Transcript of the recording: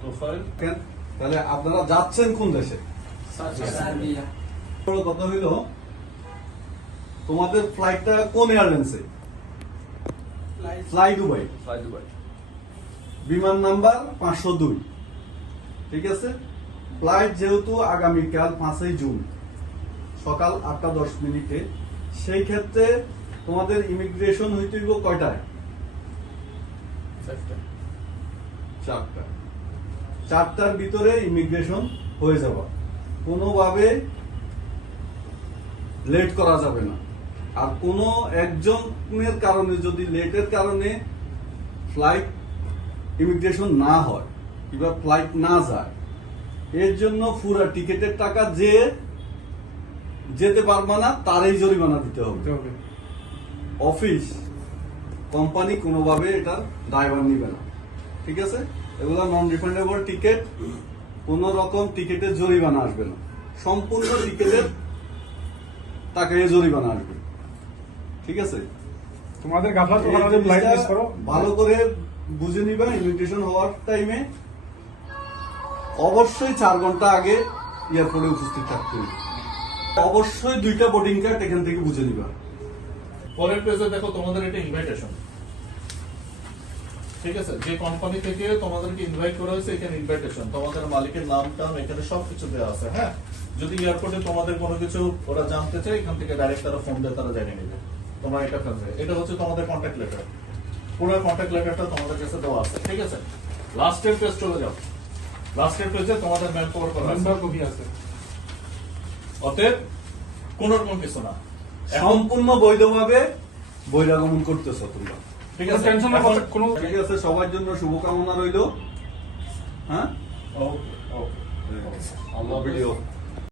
Profile. তাহলে আপনারা যাচ্ছেন কোন দেশে? সার্বিয়া। বড় কথা হইল তোমাদের ফ্লাইটটা কোন এয়ারলাইন্সে? Fly Dubai. বিমান নাম্বার 502। ঠিক আছে। ফ্লাইট যেহেতু আগামীকাল 5ই জুন সকাল 8:10 সেই ক্ষেত্রে তোমাদের ইমিগ্রেশন হইতে হইব কয়টায়? 4টার ভিতরে ইমিগ্রেশন হয়ে যাবে, কোনোভাবে লেট করা যাবে না। আর কোনো একজনের কারণে যদি লেটের কারণে ফ্লাইট ইমিগ্রেশন না হয় কিংবা ফ্লাইট না যায়, এর জন্য পুরা টিকেটের টাকা যে যেতে পারবে না তারই জরিমানা দিতে হবে। অফিস কোম্পানি কোনোভাবে এটার দায়ভার নিবে না। ঠিক আছে। এগুলো নন রিফান্ডেবল টিকিট, কোন রকম টিকিটের জরিমানা আসবে না, সম্পূর্ণ টিকিটের টাকায় জরিমানা আসবে। ঠিক আছে। তোমাদের গাফলাত ওখানে ফ্লাইট মিস করো, ভালো করে বুঝে নিবা। ইমিগ্রেশন হওয়ার টাইমে অবশ্যই 4 ঘন্টা আগে এয়ারপোর্টে উপস্থিত থাকতে হবে। অবশ্যই 2টা বোর্ডিং কার্ড এখান থেকে বুঝে নিবা। পরের পেজে দেখো তোমাদের এটা ইনভাইটেশন। ঠিক আছে। যে কোম্পানি থেকে তোমাদেরকে ইনভাইট করা হয়েছে এখানে ইনভাইটেশন, তোমাদের মালিকের নাম টাম এখানে সবকিছু দেওয়া আছে। হ্যাঁ, যদি এয়ারপোর্টে তোমাদের কোনো কিছু ওরা জানতে চায় এখান থেকে ডাইরেক্ট তারা ফোন দিয়ে তারা জানিয়ে নেবে। তোমরা এটা ফেলবে। এটা হচ্ছে তোমাদের কন্ট্যাক্ট লেটার। পুরো কন্ট্যাক্ট লেটারটা তোমাদের কাছে দেওয়া আছে। ঠিক আছে। লাস্টের পেজ চলে যাও। লাস্টের পেজে তোমাদের ম্যান পাওয়ার করা আছে, কপি আছে। অতএব কোন রকম কিছু না, সম্পূর্ণ বৈধভাবে বহিরাগমন করতেছ তোমরা। ঠিক আছে। টেনশন না, কোনো ঠিক আছে। সবার জন্য শুভকামনা রইল। হ্যাঁ, ওকে ওকে। আল্লাহ ভিডিও।